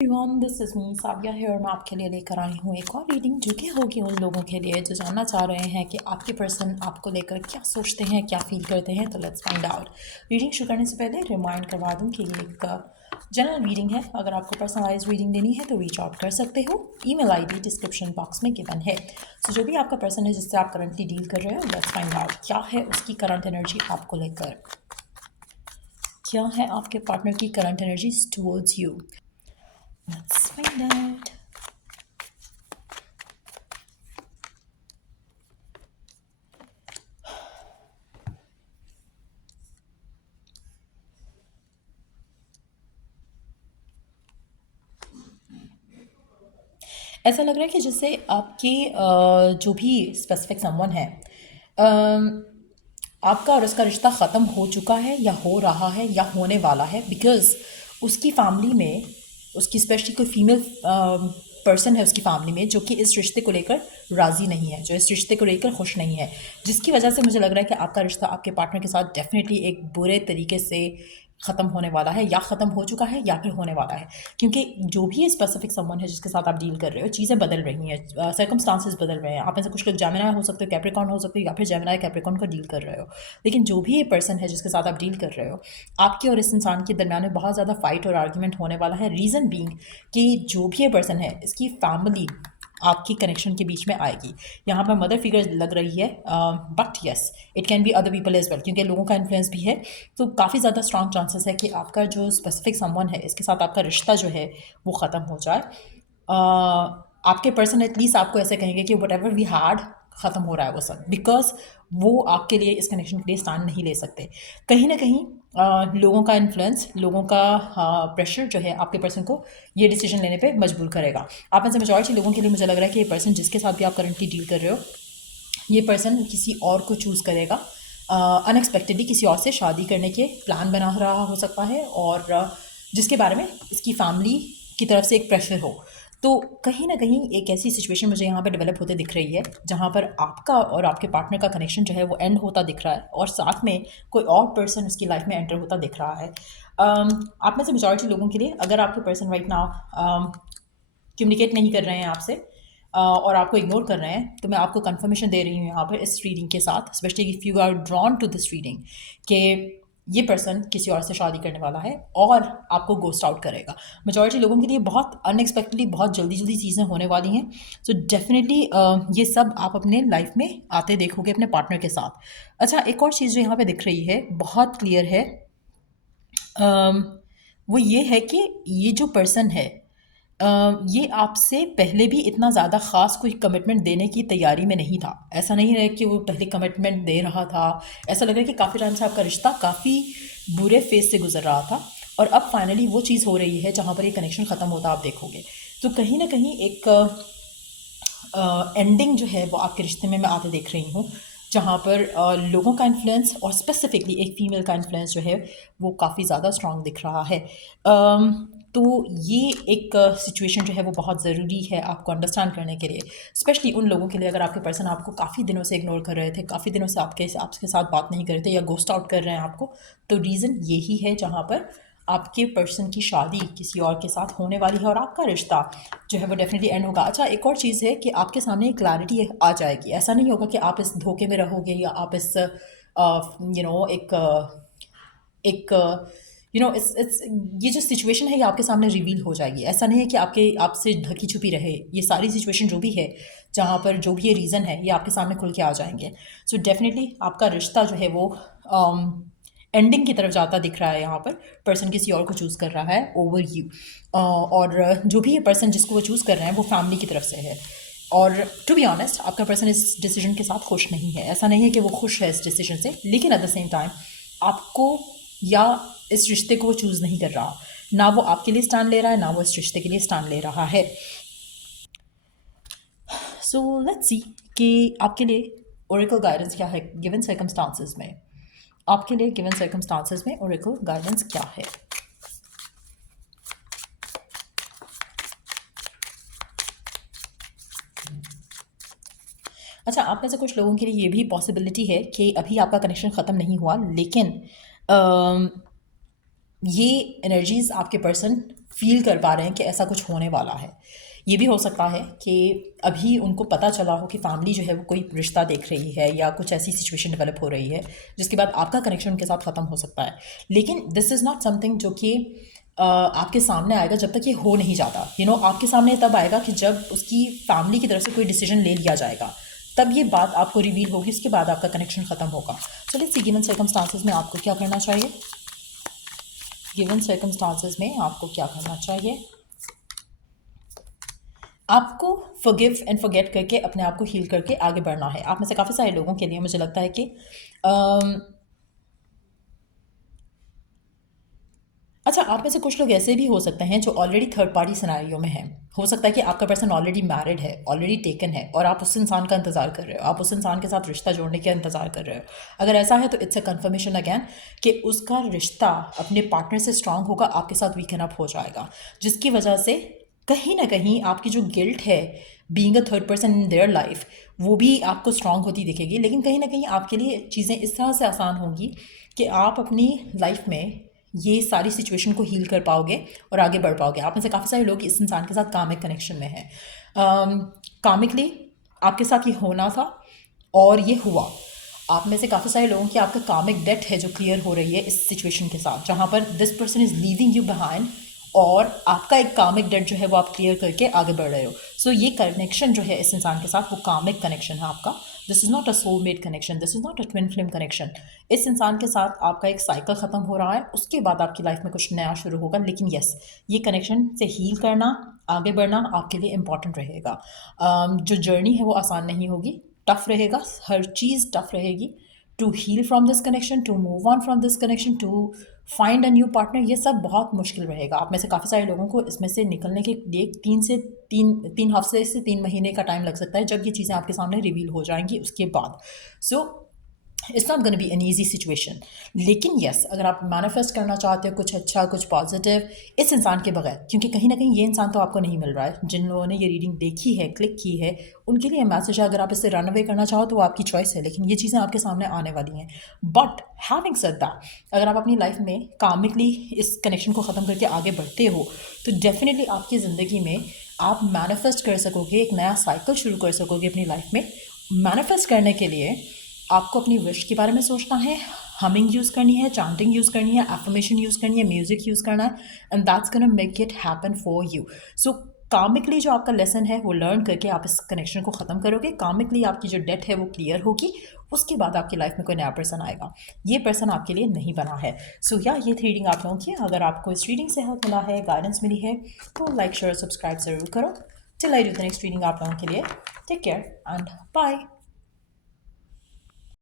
Everyone, this is me Sadia है और मैं आपके लिए लेकर आई हूँ एक और रीडिंग जो कि होगी उन लोगों के लिए जो जानना चाह रहे हैं कि आपके पर्सन आपको लेकर क्या सोचते हैं, क्या फील करते हैं। तो लेट्स फाइंड आउट। रीडिंग शुरू करने से पहले रिमाइंड करवा दूँ कि ये एक जनरल रीडिंग है। अगर आपको पर्सनलाइज रीडिंग देनी है तो रीच आउट कर सकते हो। ईमेल आईडी डिस्क्रिप्शन बॉक्स में गिवन है। सो जो भी आपका पर्सन है जिससे आप करंटली डील कर रहे हो, लेट्स फाइंड आउट क्या है उसकी करंट एनर्जी आपको लेकर, क्या है आपके पार्टनर की current energy towards you. Let's find out. ऐसा लग रहा है कि जैसे आपके जो भी स्पेसिफिक समवन है, आपका और उसका रिश्ता ख़त्म हो चुका है या हो रहा है या होने वाला है, बिकॉज़ उसकी फैमिली में उसकी स्पेशली कोई फीमेल पर्सन है उसकी फैमिली में जो कि इस रिश्ते को लेकर राज़ी नहीं है, जो इस रिश्ते को लेकर खुश नहीं है, जिसकी वजह से मुझे लग रहा है कि आपका रिश्ता आपके पार्टनर के साथ डेफिनेटली एक बुरे तरीके से ख़त्म होने वाला है, या ख़त्म हो चुका है या फिर होने वाला है। क्योंकि जो भी ये स्पेसिफिक समवन है जिसके साथ आप डील कर रहे हो, चीज़ें बदल रही हैं, सर्कमस्टांसेस बदल रहे हैं। आप में से कुछ लोग जेमिनी हो सकते हो, कैप्रिकॉर्न हो सकते हो, या फिर जेमिनी कैप्रिकॉर्न का डील कर रहे हो। लेकिन जो भी ये पर्सन है जिसके साथ आप डील कर रहे हो, आपके और इस इंसान के दरमियान में बहुत ज़्यादा फाइट और आर्ग्यूमेंट होने वाला है। रीज़न बीइंग कि जो भी ये पर्सन है इसकी फैमिली आपकी कनेक्शन के बीच में आएगी। यहाँ पर मदर फिगर लग रही है, but yes it can be other people as well, क्योंकि लोगों का इन्फ्लुएंस भी है। तो काफ़ी ज़्यादा स्ट्रॉन्ग चांसेस है कि आपका जो स्पेसिफिक समवन है इसके साथ आपका रिश्ता जो है वो ख़त्म हो जाए। आपके पर्सन एटलीस्ट आपको ऐसे कहेंगे कि वट एवर वी हैड ख़त्म हो रहा है वो सब, बिकॉज वो आपके लिए इस कनेक्शन के लिए स्टैंड नहीं ले सकते। कहीं ना कहीं लोगों का इन्फ्लुएंस, लोगों का प्रेशर जो है आपके पर्सन को ये डिसीजन लेने पे मजबूर करेगा। आप में से मेजॉरिटी लोगों के लिए मुझे लग रहा है कि ये पर्सन जिसके साथ भी आप करंटली डील कर रहे हो, ये पर्सन किसी और को चूज़ करेगा। अनएक्सपेक्टेडली किसी और से शादी करने के प्लान बना रहा हो सकता है, और जिसके बारे में इसकी फैमिली की तरफ से एक प्रेशर हो। तो कहीं ना कहीं एक ऐसी सिचुएशन मुझे यहाँ पर डेवलप होते दिख रही है जहाँ पर आपका और आपके पार्टनर का कनेक्शन जो है वो एंड होता दिख रहा है, और साथ में कोई और पर्सन उसकी लाइफ में एंटर होता दिख रहा है। आप में से मेजॉरिटी लोगों के लिए, अगर आपके पर्सन राइट नाउ कम्युनिकेट नहीं कर रहे हैं आपसे और आपको इग्नोर कर रहे हैं, तो मैं आपको कंफर्मेशन दे रही हूँ यहाँ पर इस रीडिंग के साथ, specially if you are drawn to this reading, कि ये पर्सन किसी और से शादी करने वाला है और आपको गोस्ट आउट करेगा। मेजॉरिटी लोगों के लिए बहुत अनएक्सपेक्टेडली बहुत जल्दी जल्दी चीज़ें होने वाली हैं। सो डेफिनेटली ये सब आप अपने लाइफ में आते देखोगे अपने पार्टनर के साथ। अच्छा, एक और चीज़ जो यहाँ पे दिख रही है बहुत क्लियर है, वो ये है कि ये जो पर्सन है, ये आपसे पहले भी इतना ज़्यादा ख़ास कोई कमिटमेंट देने की तैयारी में नहीं था। ऐसा नहीं है कि वो पहले कमिटमेंट दे रहा था। ऐसा लग रहा है कि काफ़ी टाइम से आपका रिश्ता काफ़ी बुरे फेज़ से गुज़र रहा था, और अब फाइनली वो चीज़ हो रही है जहाँ पर ये कनेक्शन ख़त्म होता आप देखोगे। तो कहीं ना कहीं एक एंडिंग जो है वो आपके रिश्ते में मैं आते देख रही हूँ, जहाँ पर लोगों का इन्फ्लुएंस और स्पेसिफिकली एक फ़ीमेल का इन्फ्लुएंस जो है वो काफ़ी ज़्यादा स्ट्रॉन्ग दिख रहा है। तो ये एक सिचुएशन जो है वो बहुत ज़रूरी है आपको अंडरस्टैंड करने के लिए, स्पेशली उन लोगों के लिए अगर आपके पर्सन आपको काफ़ी दिनों से इग्नोर कर रहे थे, काफ़ी दिनों से आपके साथ बात नहीं कर रहे थे या गोस्ट आउट कर रहे हैं आपको। तो रीज़न यही है जहाँ पर आपके पर्सन की शादी किसी और के साथ होने वाली है और आपका रिश्ता जो है वो डेफिनेटली एंड होगा। अच्छा, एक और चीज़ है कि आपके सामने एक क्लैरिटी आ जाएगी। ऐसा नहीं होगा कि आप इस धोखे में रहोगे या आप इस एक इट्स ये जो सिचुएशन है ये आपके सामने रिवील हो जाएगी। ऐसा नहीं है कि आपसे ढकी छुपी रहे। ये सारी सिचुएशन जो भी है, जहाँ पर जो भी ये रीज़न है, ये आपके सामने खुल के आ जाएंगे। सो डेफिनेटली आपका रिश्ता जो है वो एंडिंग की तरफ जाता दिख रहा है। यहाँ पर पर्सन किसी और को चूज़ कर रहा है ओवर यू, और जो भी ये पर्सन जिसको वो चूज़ कर रहे हैं वो फैमिली की तरफ से है। और टू बी ऑनेस्ट, आपका पर्सन इस डिसीजन के साथ खुश नहीं है। ऐसा नहीं है कि वो खुश है इस डिसीजन से, लेकिन एट द सेम टाइम आपको या इस रिश्ते को वो चूज़ नहीं कर रहा। ना वो आपके लिए स्टैंड ले रहा है, ना वो इस रिश्ते के लिए स्टैंड ले रहा है। सो लेट्स सी कि आपके लिए ओरेकल गाइडेंस क्या है गिवन सर्कमस्टांसेस में। आपके लिए गिवन सर्कमस्टांसेस में ओरेकल गाइडेंस क्या है। अच्छा, आप में से कुछ लोगों के लिए ये भी पॉसिबिलिटी है कि अभी आपका कनेक्शन ख़त्म नहीं हुआ, लेकिन ये एनर्जीज़ आपके पर्सन फील कर पा रहे हैं कि ऐसा कुछ होने वाला है। ये भी हो सकता है कि अभी उनको पता चला हो कि फैमिली जो है वो कोई रिश्ता देख रही है या कुछ ऐसी सिचुएशन डेवलप हो रही है जिसके बाद आपका कनेक्शन उनके साथ ख़त्म हो सकता है। लेकिन दिस इज़ नॉट समथिंग जो कि आपके सामने आएगा जब तक ये हो नहीं जाता। आपके सामने तब आएगा कि जब उसकी फैमिली की तरफ से कोई डिसीजन ले लिया जाएगा, तब ये बात आपको रिवील होगी, उसके बाद आपका कनेक्शन ख़त्म होगा। So let's see given circumstances में आपको क्या करना चाहिए। गिवन सर्कमस्टांसेस में आपको क्या करना चाहिए, आपको फॉरगिव एंड फॉरगेट करके अपने आप को हील करके आगे बढ़ना है। आप में से काफ़ी सारे लोगों के लिए मुझे लगता है कि अच्छा, आप में से कुछ लोग ऐसे भी हो सकते हैं जो ऑलरेडी थर्ड पार्टी सिनेरियो में हैं। हो सकता है कि आपका पर्सन ऑलरेडी मैरिड है, ऑलरेडी टेकन है, और आप उस इंसान का इंतज़ार कर रहे हो, आप उस इंसान के साथ रिश्ता जोड़ने का इंतज़ार कर रहे हो। अगर ऐसा है तो इट्स अ कन्फर्मेशन अगैन कि उसका रिश्ता अपने पार्टनर से स्ट्रांग होगा, आपके साथ वीकन अप हो जाएगा, जिसकी वजह से कहीं ना कहीं आपकी जो गिल्ट है being a third person in their life, वो भी आपको स्ट्रांग होती दिखेगी। लेकिन कहीं ना कहीं आपके लिए चीज़ें इस तरह से आसान होंगी कि आप अपनी लाइफ में ये सारी सिचुएशन को हील कर पाओगे और आगे बढ़ पाओगे। आप में से काफ़ी सारे लोग इस इंसान के साथ कामिक कनेक्शन में हैं। कामिकली आपके साथ ये होना था और ये हुआ। आप में से काफ़ी सारे लोगों की आपका कामिक डेट है जो क्लियर हो रही है इस सिचुएशन के साथ, जहाँ पर this person is leaving you behind और आपका एक कामिक डेट जो है वो आप क्लियर करके आगे बढ़ रहे हो। सो ये कनेक्शन जो है इस इंसान के साथ वो कामिक कनेक्शन है आपका। This is not a soulmate connection, this is not a twin flame connection. इस इंसान के साथ आपका एक साइकिल ख़त्म हो रहा है, उसके बाद आपकी लाइफ में कुछ नया शुरू होगा। लेकिन यस, ये कनेक्शन से हील करना, आगे बढ़ना आपके लिए इम्पॉर्टेंट रहेगा। जो जर्नी है वो आसान नहीं होगी, टफ रहेगा, हर चीज़ टफ रहेगी। To heal from this connection, to move on from this connection, to find a new partner, ये सब बहुत मुश्किल रहेगा। आप में से काफ़ी सारे लोगों को इसमें से निकलने के लिए तीन हफ्ते से 3 महीने का टाइम लग सकता है, जब ये चीज़ें आपके सामने रिवील हो जाएंगी उसके बाद। So it's not gonna be an easy situation. लेकिन यस, अगर आप मैनिफेस्ट करना चाहते हो कुछ अच्छा, कुछ पॉजिटिव इस इंसान के बगैर, क्योंकि कहीं ना कहीं ये इंसान तो आपको नहीं मिल रहा है। जिन लोगों ने ये रीडिंग देखी है, क्लिक की है, उनके लिए मैसेज है, अगर आप इससे रन अवे करना चाहो तो वो आपकी चॉइस है, लेकिन ये चीज़ें आपके सामने आने वाली हैं। बट हैविंग सेड दैट, अगर आप अपनी लाइफ में कामिकली इस कनेक्शन को ख़त्म करके आगे बढ़ते हो तो डेफिनेटली आपकी ज़िंदगी में आप मैनिफेस्ट कर सकोगे, एक नया साइकिल शुरू कर सकोगे अपनी लाइफ में। मैनिफेस्ट करने के लिए आपको अपनी विश के बारे में सोचना है, हमिंग यूज़ करनी है, चांटिंग यूज़ करनी है, एफर्मेशन यूज़ करनी है, म्यूज़िक यूज़ करना है, and that's gonna make it happen for you. So comically जो आपका लेसन है वो लर्न करके आप इस कनेक्शन को ख़त्म करोगे। कामिकली आपकी जो डेट है वो क्लियर होगी, उसके बाद आपकी लाइफ में कोई नया पर्सन आएगा। ये पर्सन आपके लिए नहीं बना है। सो या ये थी रीडिंग आप लोगों की। अगर आपको इस रीडिंग से हेल्प मिला है, गाइडेंस मिली है, तो लाइक शेयर सब्सक्राइब ज़रूर करो। Till I do the next reading आप लोगों के लिए, टेक केयर एंड बाय।